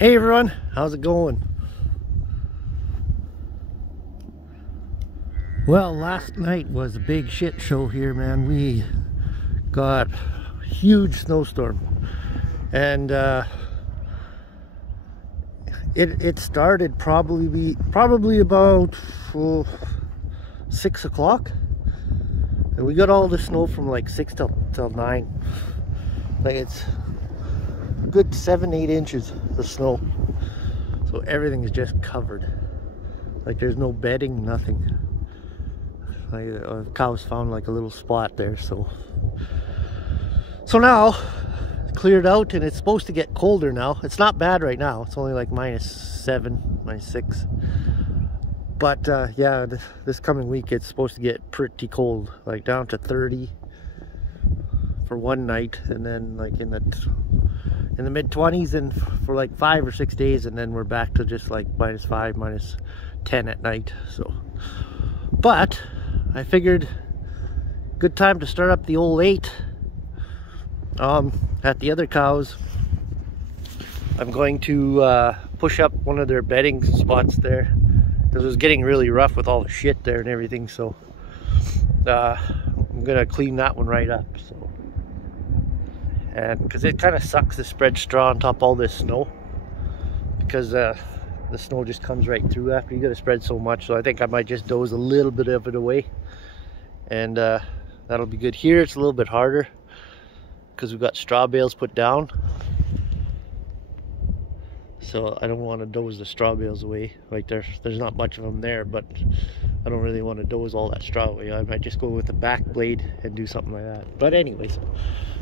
Hey everyone, how's it going? Well, last night was a big shit show here, man. We got a huge snowstorm, and it started probably about 6 o'clock, and we got all the snow from like 6 till 9. Like, it's a good 7-8 inches of snow, so everything is just covered. Like, there's no bedding, nothing. Like, cows found like a little spot there, so now it's cleared out, and it's supposed to get colder now. It's not bad right now. It's only like -7, -6. But yeah, this coming week it's supposed to get pretty cold, like down to 30 for one night, and then like in the mid-20s and for like 5 or 6 days, and then we're back to just like -5, -10 at night. So, but I figured good time to start up the old 8 at the other cows. I'm going to push up one of their bedding spots there, because it was getting really rough with all the shit there and everything. So I'm gonna clean that one right up. So, and because it kind of sucks to spread straw on top of all this snow, because the snow just comes right through after you gotta spread so much. So I think I might just doze a little bit of it away, and that'll be good. Here it's a little bit harder because we've got straw bales put down, so I don't want to doze the straw bales away. Like, there's not much of them there, but I don't really want to doze all that straw away. I might just go with the back blade and do something like that. But anyways,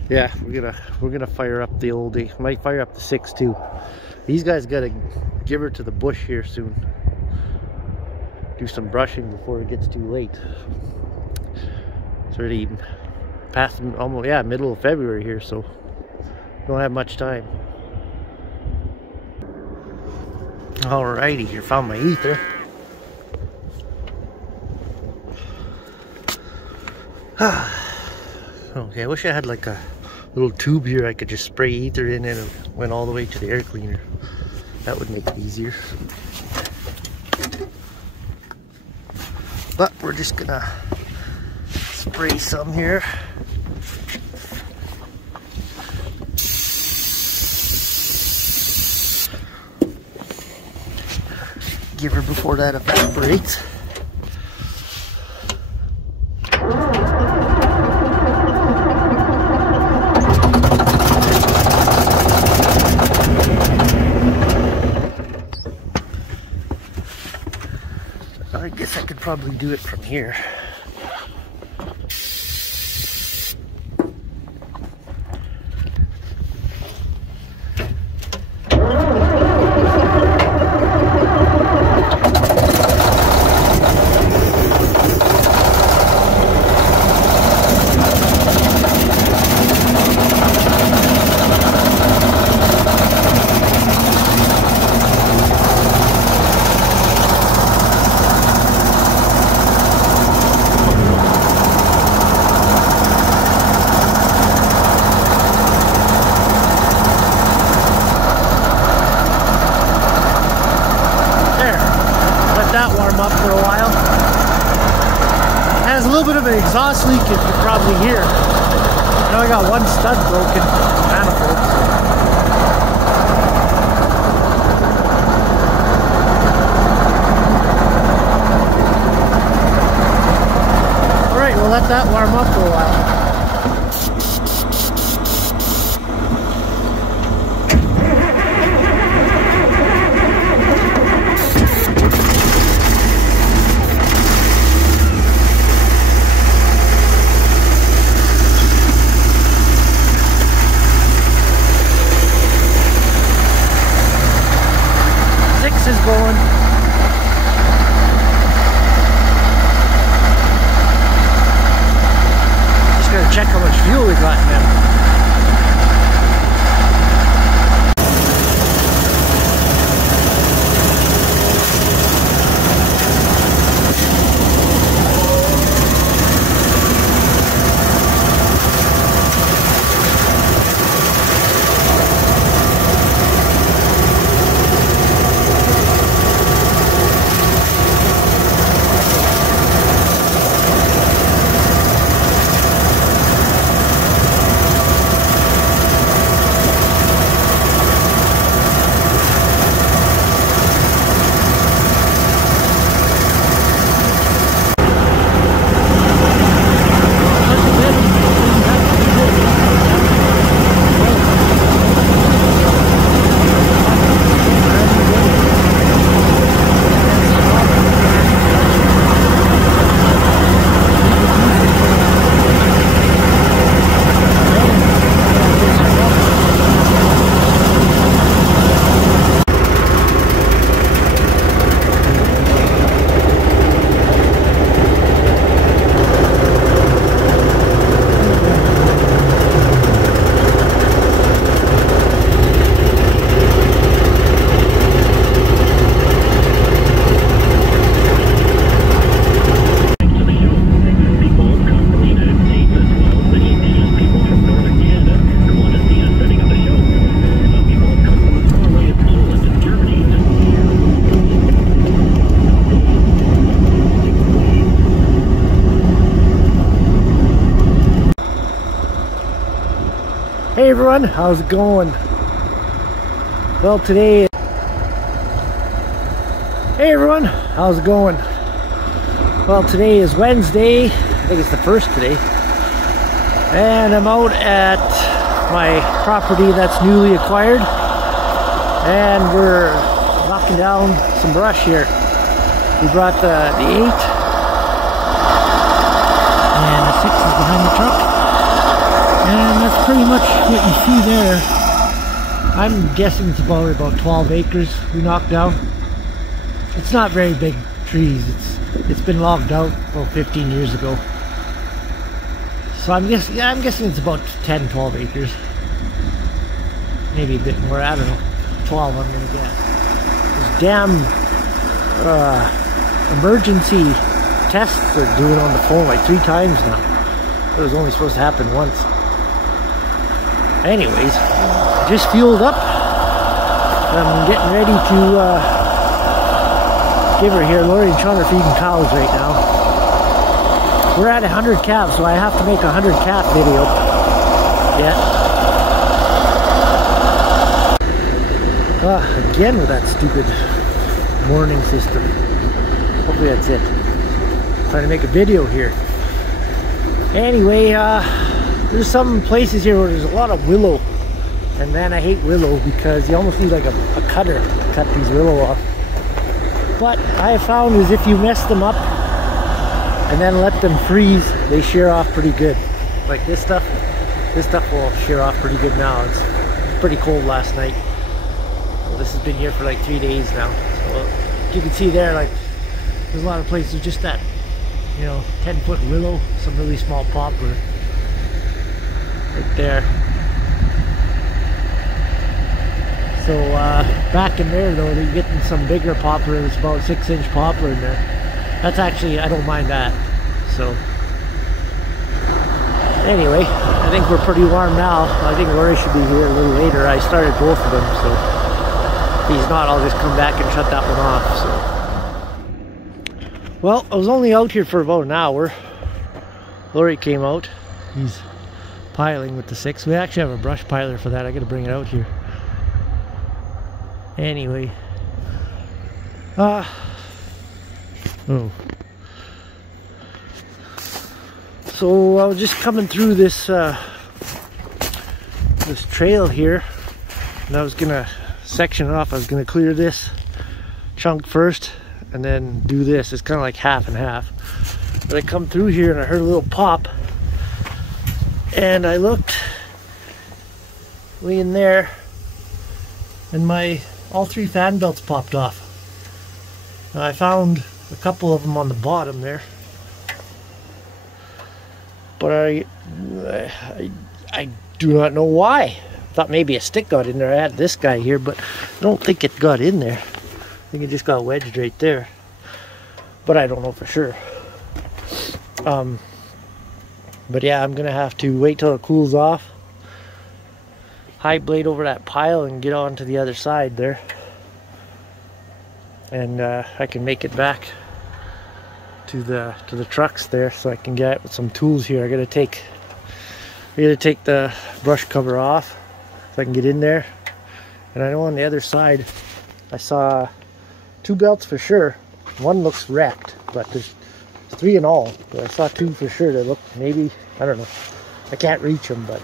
yeah, we're gonna fire up the old 8. Might fire up the 6 too. These guys gotta give her to the bush here soon. Do some brushing before it gets too late. It's already past almost, yeah, middle of February here, so don't have much time. Alrighty, here, found my ether. Okay, I wish I had like a little tube here I could just spray ether in, and it went all the way to the air cleaner. That would make it easier. But we're just gonna spray some here. Give her before that evaporates. I guess I could probably do it from here. Up for a while. It has a little bit of an exhaust leak, as you can probably hear. Now I got one stud broken, manifold. Alright, we'll let that warm up for a while. Is going. Just gotta check how much fuel we got in them. everyone, how's it going? Well, today... Hey everyone, how's it going? Well, today is Wednesday. I think it's the 1st today. And I'm out at my property that's newly acquired. And we're knocking down some brush here. We brought the 8. And the 6 is behind the truck. And that's pretty much what you see there. I'm guessing it's about 12 acres we knocked down. It's not very big trees. It's been logged out about 15 years ago. So I'm guessing it's about 10, 12 acres. Maybe a bit more, I don't know. 12 I'm gonna guess. Those damn emergency tests are doing on the phone like 3 times now. It was only supposed to happen once. Anyways, just fueled up. I'm getting ready to give her here. Lori and Sean are feeding cows right now. We're at 100 calves, so I have to make a 100 calf video. Again with that stupid warning system. Hopefully that's it. Trying to make a video here. Anyway, there's some places here where there's a lot of willow. And man, I hate willow because you almost need like a cutter to cut these willow off. But I have found is if you mess them up and then let them freeze, they shear off pretty good. Like this stuff will shear off pretty good now. It's pretty cold last night. Well, this has been here for like 3 days now. So you can see there, like there's a lot of places just that, 10-foot willow, some really small poplar right there. So back in there though, they're getting some bigger poplar. It's about 6-inch poplar in there. That's actually, I don't mind that. So anyway, I think we're pretty warm now. I think Lori should be here a little later. I started both of them, so if he's not, I'll just come back and shut that one off. So, well, I was only out here for about an hour. Lori came out. He's piling with the 6. We actually have a brush piler for that. I gotta bring it out here. Anyway, so I was just coming through this this trail here, and I was gonna section it off. I was gonna clear this chunk first, and then do this. It's kind of like half and half. But I come through here, and I heard a little pop, and I looked way in there, and all 3 fan belts popped off. Now I found a couple of them on the bottom there, but I do not know why. I thought maybe a stick got in there. I had this guy here, but I don't think it got in there. I think it just got wedged right there, but I don't know for sure. But yeah, I'm gonna have to wait till it cools off, high blade over that pile and get on to the other side there, and I can make it back to the trucks there, so I can get with some tools here. I gotta take the brush cover off so I can get in there. And I know on the other side I saw 2 belts for sure. One looks wrecked, but there's 3 in all, but I saw 2 for sure that look, maybe, I don't know, I can't reach them, but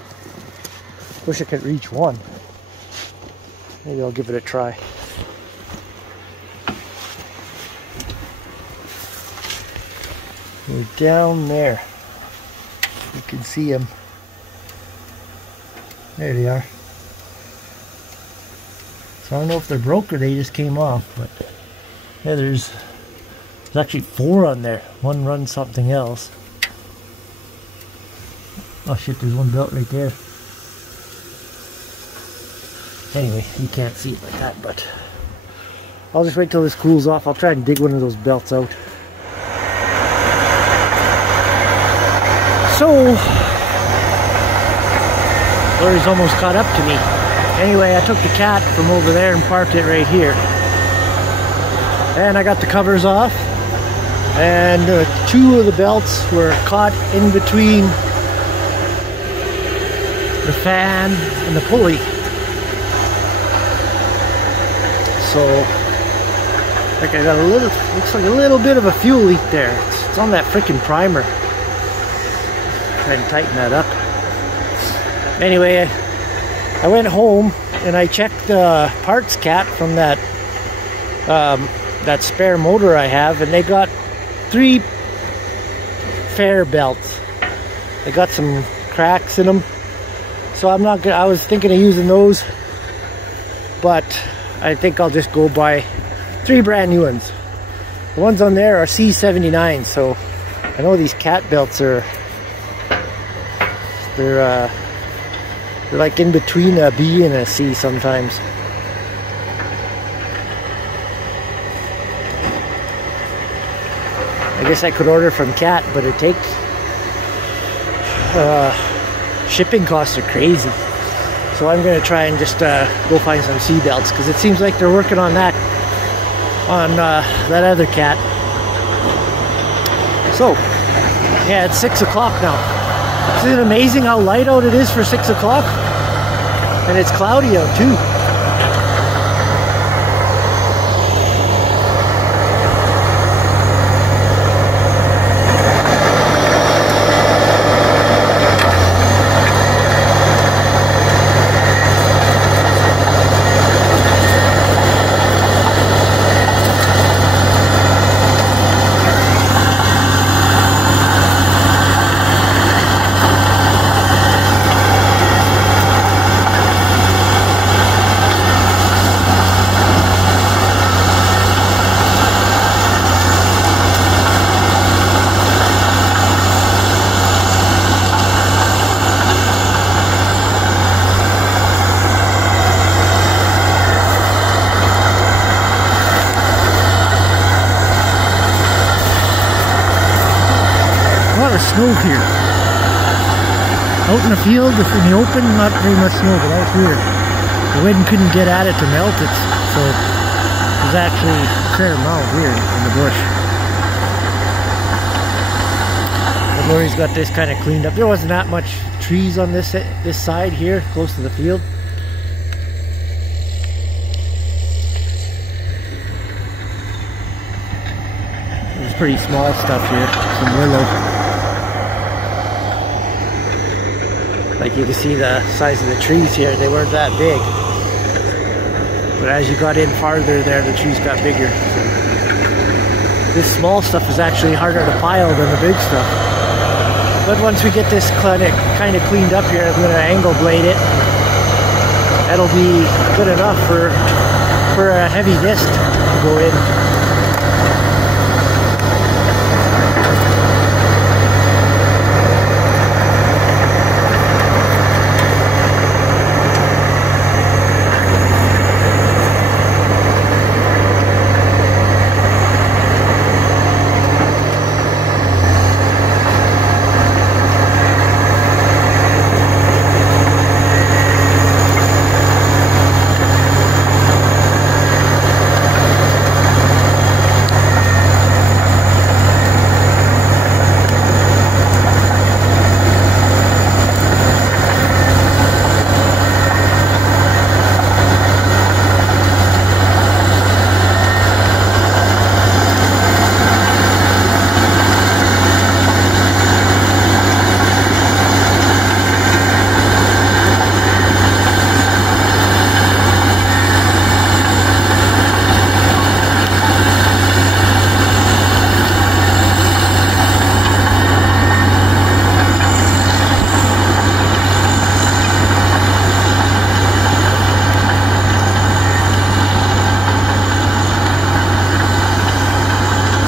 wish I could reach one. Maybe I'll give it a try. We're down there. You can see them. There they are. So I don't know if they're broke or they just came off, but yeah, there's actually 4 on there. One runs something else. Oh shit, there's one belt right there. Anyway, you can't see it like that, but I'll just wait till this cools off. I'll try and dig one of those belts out. So, Lori's almost caught up to me. Anyway, I took the cat from over there and parked it right here. And I got the covers off. And 2 of the belts were caught in between the fan and the pulley. So like I got a little, looks like a little bit of a fuel leak there. It's on that freaking primer. Try and tighten that up. Anyway, I went home and I checked the parts cat from that that spare motor I have, and they got 3 fair belts. They got some cracks in them, so I'm not gonna, I was thinking of using those, but I think I'll just go buy 3 brand new ones. The ones on there are C79, so I know these cat belts are they're like in between a B and a C sometimes. I guess I could order from Cat, but it takes shipping costs are crazy. So I'm gonna try and just go find some C belts, because it seems like they're working on that other Cat. So yeah, it's 6 o'clock now. Isn't it amazing how light out it is for 6 o'clock? And it's cloudy out too. Snow here. Out in the field, in the open, not very much snow, but out here, the wind couldn't get at it to melt it, so there's actually a fair amount here in the bush. But Lori's got this kind of cleaned up. There wasn't that much trees on this side here, close to the field. There's pretty small stuff here, some willow. Like you can see the size of the trees here, they weren't that big. But as you got in farther there, the trees got bigger. So this small stuff is actually harder to pile than the big stuff. But once we get this kind of cleaned up here, I'm going to angle blade it. That'll be good enough for a heavy disc to go in.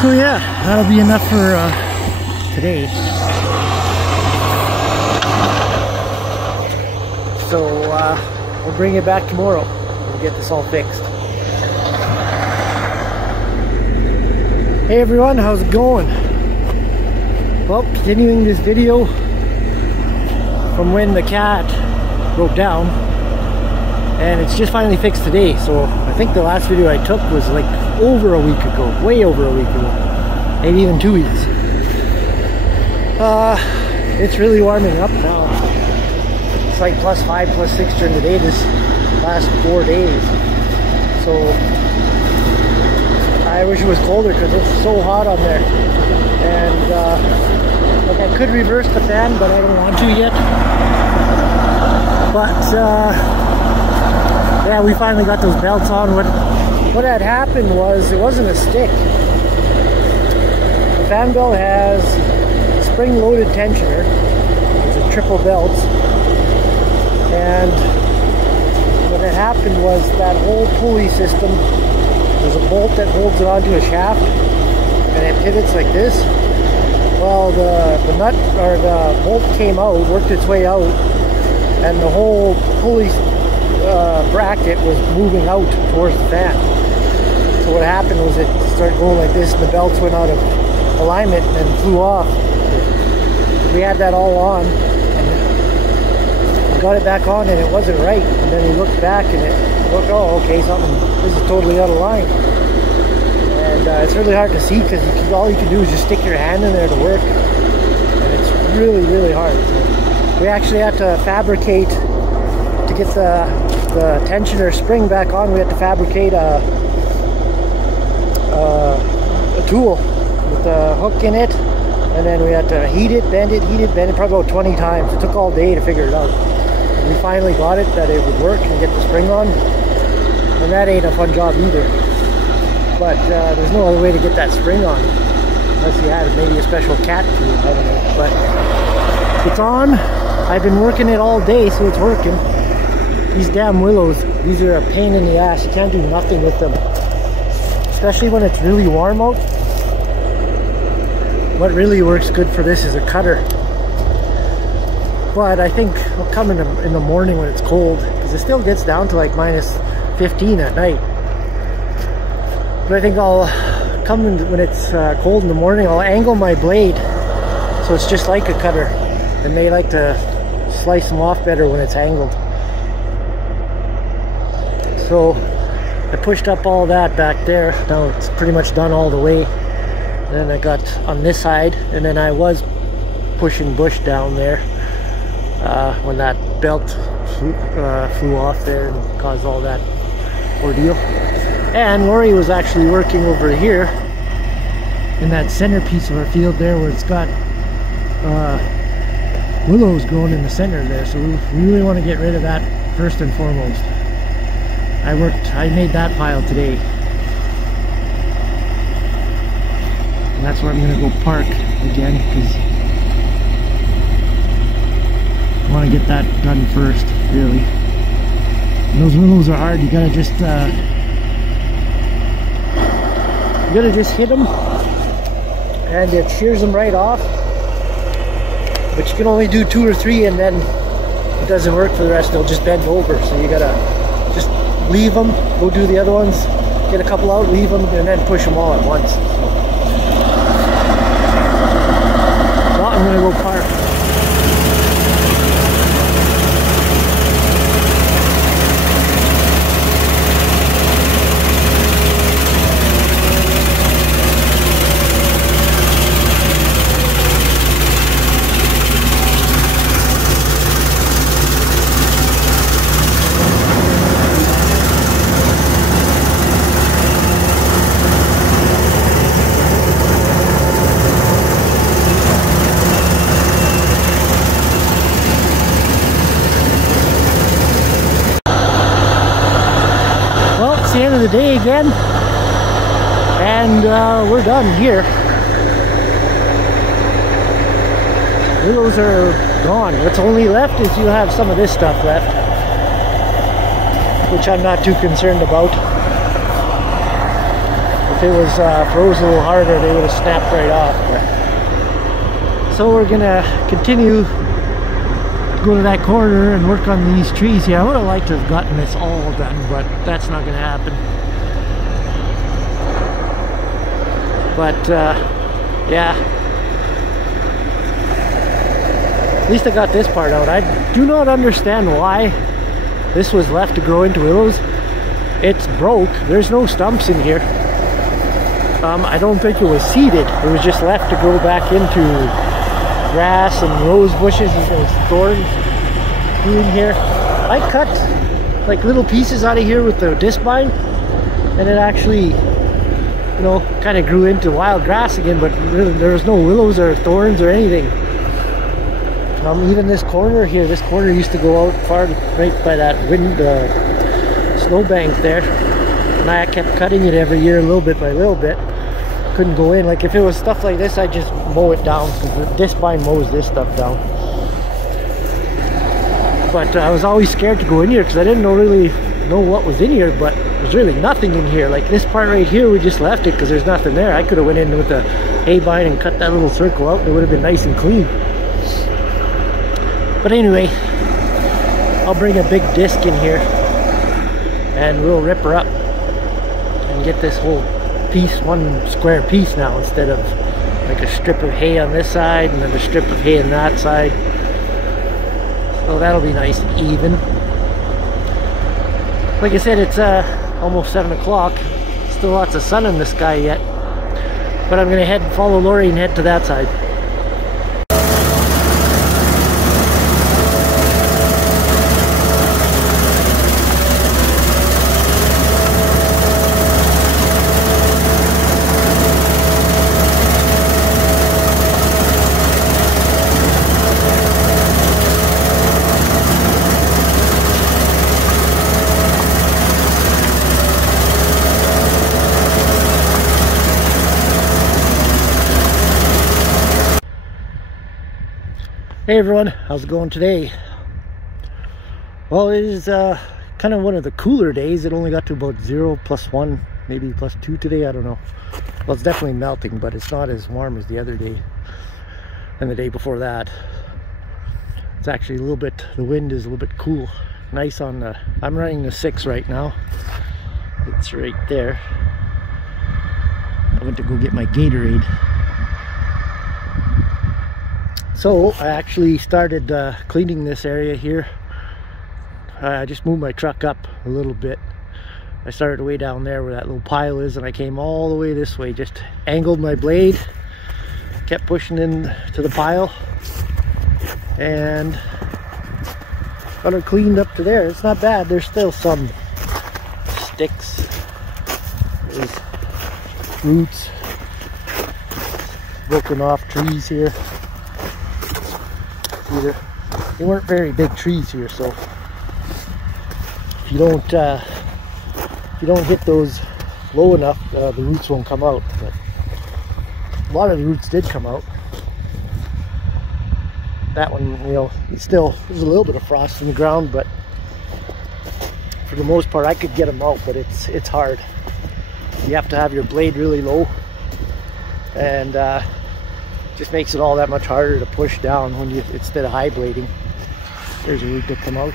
So yeah, that'll be enough for today. So we'll bring it back tomorrow and get this all fixed. Hey everyone, how's it going? Well, continuing this video from when the cat broke down, and it's just finally fixed today. So I think the last video I took was like over a week ago, way over a week ago, maybe even 2 weeks. It's really warming up now, it's like +5, +6 during the day this last 4 days. So I wish it was colder because it's so hot on there. And like I could reverse the fan, but I don't want to yet. But yeah, we finally got those belts on. What had happened was, it wasn't a stick. The fan belt has spring-loaded tensioner. It's a triple belt. And what had happened was that whole pulley system, there's a bolt that holds it onto a shaft, and it pivots like this. Well, the nut, or the bolt came out, worked its way out, and the whole pulley bracket was moving out towards the fan. So what happened was it started going like this, and the belts went out of alignment and flew off. We had that all on, and we got it back on, and it wasn't right. And then we looked back, and it looked, oh, okay, this is totally out of line. And it's really hard to see because all you can do is just stick your hand in there to work, and it's really, really hard. So we actually had to fabricate, to get the tensioner spring back on, we had to fabricate a tool with a hook in it, and then we had to heat it, bend it, probably about 20 times. It took all day to figure it out. We finally got it that it would work and get the spring on, and that ain't a fun job either. But there's no other way to get that spring on unless you had maybe a special cat tool, I don't know. But it's on. I've been working it all day, so it's working. These damn willows, these are a pain in the ass. You can't do nothing with them, especially when it's really warm out. What really works good for this is a cutter. But I think I'll come in the morning when it's cold, because it still gets down to like -15 at night. But I think I'll come in when it's cold in the morning. I'll angle my blade so it's just like a cutter, and they like to slice them off better when it's angled. So I pushed up all that back there. Now it's pretty much done all the way. And then I got on this side, and then I was pushing bush down there when that belt flew off there and caused all that ordeal. And Lori was actually working over here in that centerpiece of our field there, where it's got willows growing in the center there. So we really want to get rid of that first and foremost. I made that pile today. And that's where I'm going to go park again, because I want to get that done first, really. And those willows are hard. You gotta just hit them, and it shears them right off. But you can only do 2 or 3, and then it doesn't work for the rest. They'll just bend over. So you gotta just leave them, go do the other ones, get a couple out, leave them, and then push them all at once. Well, I'm gonna go park. The end of the day again, and we're done here. Willows are gone. What's only left is you have some of this stuff left, which I'm not too concerned about. If it was froze a little harder, they would have snapped right off. But. So we're gonna continue to go to that corner and work on these trees here. I would have liked to have gotten this all done, but that's not gonna happen. But yeah, at least I got this part out. I do not understand why this was left to grow into willows. It's broke. There's no stumps in here. I don't think it was seeded. It was just left to grow back into grass and rose bushes and thorns. do in here. I cut like little pieces out of here with the disc vine, and it actually, you know, kind of grew into wild grass again, but really there was no willows or thorns or anything. Even this corner here, this corner used to go out far right by that snowbank there, and I kept cutting it every year a little bit by little bit. Couldn't go in. Like if it was stuff like this, I just mow it down, because the disc vine mows this stuff down. But I was always scared to go in here because I didn't really know what was in here, but there's really nothing in here. Like this part right here, we just left it because there's nothing there. I could have went in with the hay vine and cut that little circle out, and it would have been nice and clean. But anyway, I'll bring a big disc in here and we'll rip her up and get this whole piece, one square piece now, instead of like a strip of hay on this side and then a strip of hay on that side. So that'll be nice and even. Like I said, it's almost 7 o'clock. Still lots of sun in the sky yet. But I'm gonna follow Lori and head to that side. Hey everyone, how's it going today? Well, it is kind of one of the cooler days. It only got to about 0, +1, maybe +2 today, I don't know. Well, it's definitely melting, but it's not as warm as the other day and the day before that. It's actually a little bit, the wind is a little bit cool. Nice on the, I'm running the 6 right now. It's right there. I went to go get my Gatorade. So I actually started cleaning this area here. I just moved my truck up a little bit. I started way down there where that little pile is, and I came all the way this way, just angled my blade, kept pushing in to the pile, and got it cleaned up to there. It's not bad. There's still some sticks, there's roots, broken off trees here. They weren't very big trees here, so if you don't hit those low enough, the roots won't come out. But a lot of the roots did come out. That one, you know, there's a little bit of frost in the ground, but for the most part I could get them out, but it's hard. You have to have your blade really low, and just makes it all that much harder to push down when you, instead of high blading. There's a root to come out.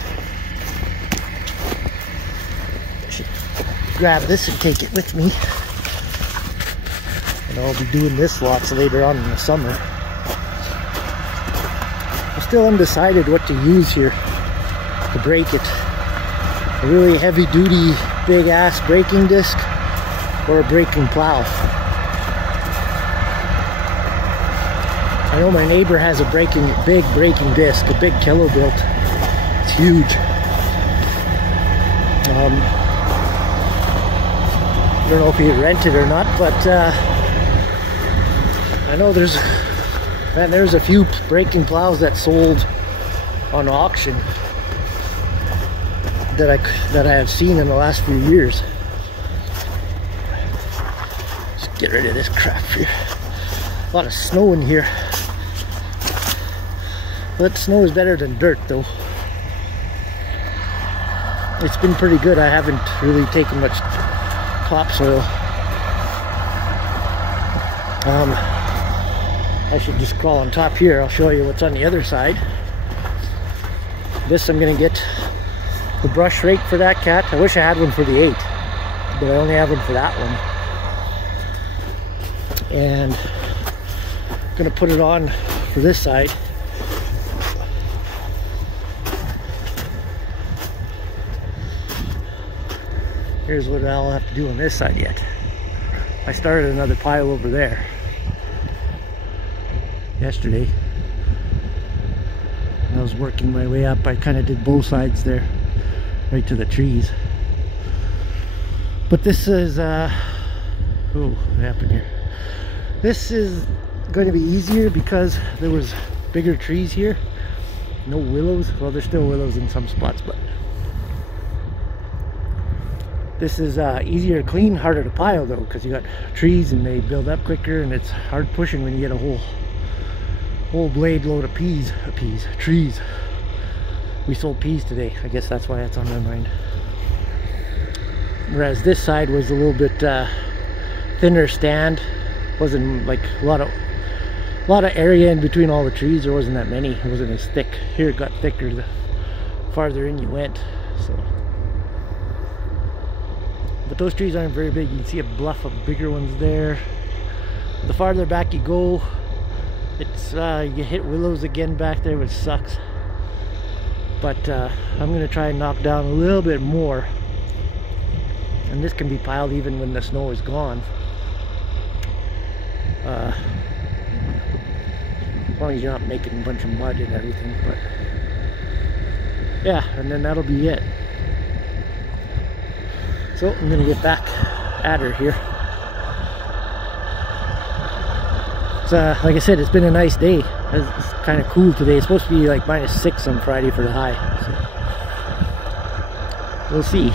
I should grab this and take it with me. And I'll be doing this lots later on in the summer. I'm still undecided what to use here to brake it. A really heavy duty, big ass braking disc or a braking plow. I know my neighbor has a big braking disc, a big Kilo-Built. It's huge. I don't know if he rented or not, but I know there's a few braking plows that sold on auction that I have seen in the last few years. Just get rid of this crap here. A lot of snow in here. But snow is better than dirt, though. It's been pretty good. I haven't really taken much topsoil. I should just crawl on top here. I'll show you what's on the other side. This, I'm gonna get the brush rake for that cat. I wish I had one for the 8, but I only have one for that one. And I'm gonna put it on for this side. Here's what I'll have to do on this side yet. I started another pile over there yesterday. I was working my way up. I kind of did both sides there, right to the trees. But this is oh, what happened here? This is going to be easier because there was bigger trees here. No willows. Well, there's still willows in some spots, but this is easier to clean, harder to pile though, because you got trees and they build up quicker, and it's hard pushing when you get a whole blade load of trees. We sold peas today. I guess that's why that's on my mind. Whereas this side was a little bit thinner stand. Wasn't like a lot of area in between all the trees. There wasn't that many. It wasn't as thick. Here it got thicker the farther in you went. So, but those trees aren't very big. You can see a bluff of bigger ones there. The farther back you go, it's you hit willows again back there, which sucks. But I'm gonna try and knock down a little bit more, and this can be piled even when the snow is gone. As long as you're not making a bunch of mud and everything. But yeah, and then that'll be it. So I'm gonna get back at her here. It's like I said, it's been a nice day. It's kind of cool today. It's supposed to be like -6 on Friday for the high, so we'll see.